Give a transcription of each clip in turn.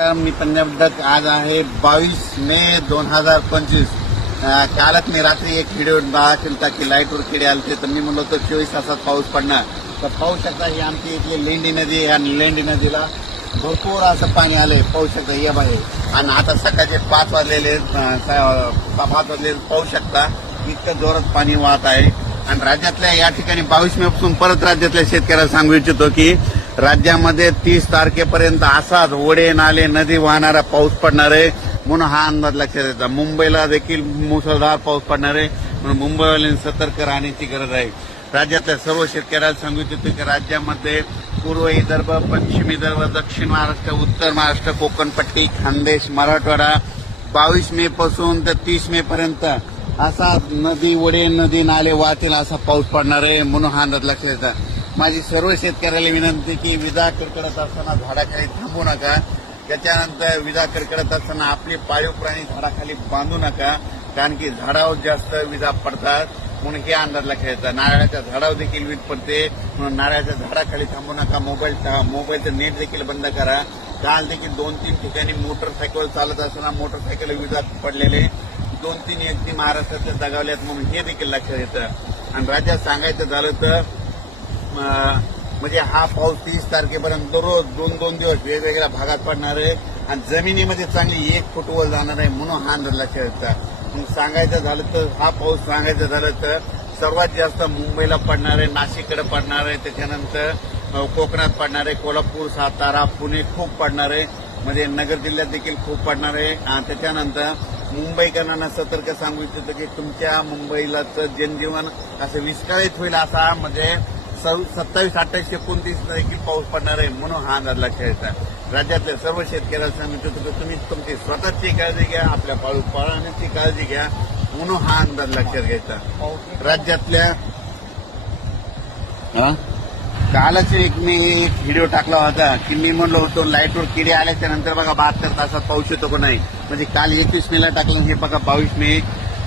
मी पंजाब आज आहे 22 मे 2025. कालच मी रात्री एक व्हिडिओ दाखवला की लाईटवर किडे आलते, तर मी म्हणलो 24 तासात पाऊस पडणार. तर पाहू शकता ही आमची इथली लेंडी नदी आहे आणि लेंडी नदीला भरपूर असं पाणी आलंय. पाहू शकता ये बाहेर. आणि आता सकाळचे 5 वाजलेले पाहू शकता इतकं जोरात पाणी वाहत आहे. आणि राज्यातल्या या ठिकाणी 22 मे पासून परत राज्यातल्या शेतकऱ्याला सांगू इच्छितो की राज्यामध्ये 30 तारखेपर्यंत असाच ओढे नाले नदी वाहणारा पाऊस पडणार आहे, म्हणून हा अंदाज लक्षात येतो. मुंबईला देखील मुसळधार पाऊस पडणार आहे, म्हणून मुंबईवाल्यांनी सतर्क राहण्याची गरज आहे. राज्यातल्या सर्व शेतकऱ्याला सांगू इच्छितो की राज्यामध्ये पूर्व विदर्भ, पश्चिम विदर्भ, दक्षिण महाराष्ट्र, उत्तर महाराष्ट्र, कोकणपट्टी, खानदेश, मराठवाडा 22 मे पासून तर 30 मे पर्यंत असा नदी ओढे नदी नाले वाहतील असा पाऊस पडणार आहे, म्हणून हा अंदाज लक्षात येतो. माझी सर्व शेतकऱ्याला विनंती की विजा कडकडत असताना झाडाखाली थांबू नका. त्याच्यानंतर विजा कडकडत असताना आपले पाळीव प्राणी झाडाखाली बांधू नका, कारण की झाडावर जास्त विजा पडतात, म्हणून हे अंदाज लक्षात येतात. नारळाच्या झाडावर देखील वीज पडते, म्हणून नारळाच्या झाडाखाली थांबू नका. मोबाईलचं नेट देखील बंद करा. काल देखील 2-3 ठिकाणी मोटरसायकल चालत असताना मोटरसायकल विजा पडलेले 2-3 व्यक्ती महाराष्ट्रातल्या दगावल्यात, म्हणून हे देखील लक्षात येतं. आणि राज्यात सांगायचं झालं तर म्हणजे हा पाऊस 30 तारखेपर्यंत दररोज 2-2 दिवस वेगवेगळ्या भागात पडणार आहे आणि जमिनीमध्ये चांगली 1 फूट वर जाणार आहे, म्हणून हा अंदाज लक्षात येतात. मग सांगायचं झालं तर हा पाऊस सांगायचं झालं तर सर्वात जास्त मुंबईला पडणार आहे, नाशिककडे पडणार आहे, त्याच्यानंतर कोकणात पडणार आहे, कोल्हापूर, सातारा, पुणे खूप पडणार आहे, म्हणजे नगर जिल्ह्यात देखील खूप पडणार आहे. आणि त्याच्यानंतर मुंबईकरांना सतर्क सांगू इच्छितो की तुमच्या मुंबईलाचं जनजीवन असं विस्कळीत होईल असा म्हणजे 27, 28, 29 देखील पाऊस पडणार आहे, म्हणून हा अंदाज लक्षात येतात. राज्यातल्या सर्व शेतकऱ्याला सांगू इच्छितो की तुम्ही तुमची स्वतःची काळजी घ्या, आपल्या पाळीव प्राण्यांची काळजी घ्या, म्हणून हा अंदाज लक्षात घ्यायचा. राज्यातल्या कालच मी एक व्हिडिओ टाकला होता की मी म्हणलो होतो लाईटवर किडे आल्याच्या नंतर बघा 72 तासात पाऊस येतो का नाही. म्हणजे काल 21 मेला टाकलं, हे बघा 22 मे.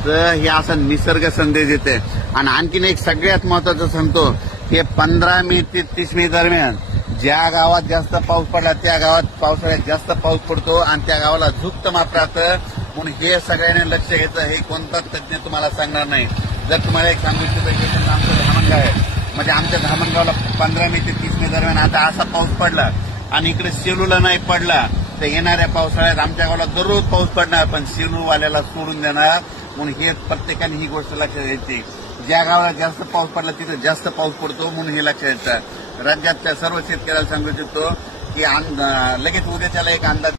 तर हे असा निसर्ग संदेश देते. आणि आणखीन एक सगळ्यात महत्वाचं सांगतो की 15 मे ते 30 मे दरम्यान ज्या गावात जास्त पाऊस पडला त्या गावात पावसाळ्यात जास्त पाऊस पडतो आणि त्या गावाला झुकतं माप राहतं, म्हणून हे सगळ्यांनी लक्ष घ्यायचं. हे कोणताच तज्ज्ञ तुम्हाला सांगणार नाही. जर तुम्हाला एक सांगू इच्छितो की आमचं धामणगाव आहे, म्हणजे आमच्या धामणगावला 15 मे ते 30 मे दरम्यान आता असा पाऊस पडला आणि इकडे सेलूला नाही पडला तर येणाऱ्या पावसाळ्यात आमच्या गावाला दररोज पाऊस पडणार, पण सेलूवाल्याला सोडून देणार, म्हणून हे प्रत्येकाने ही गोष्ट लक्षात घ्यायची. ज्या गावाला जास्त पाऊस पडला तिथे जास्त पाऊस पडतो, म्हणून हे लक्षात येतं. राज्यातल्या सर्व शेतकऱ्याला सांगू इच्छितो की लगेच उद्याच्याला एक अंदाज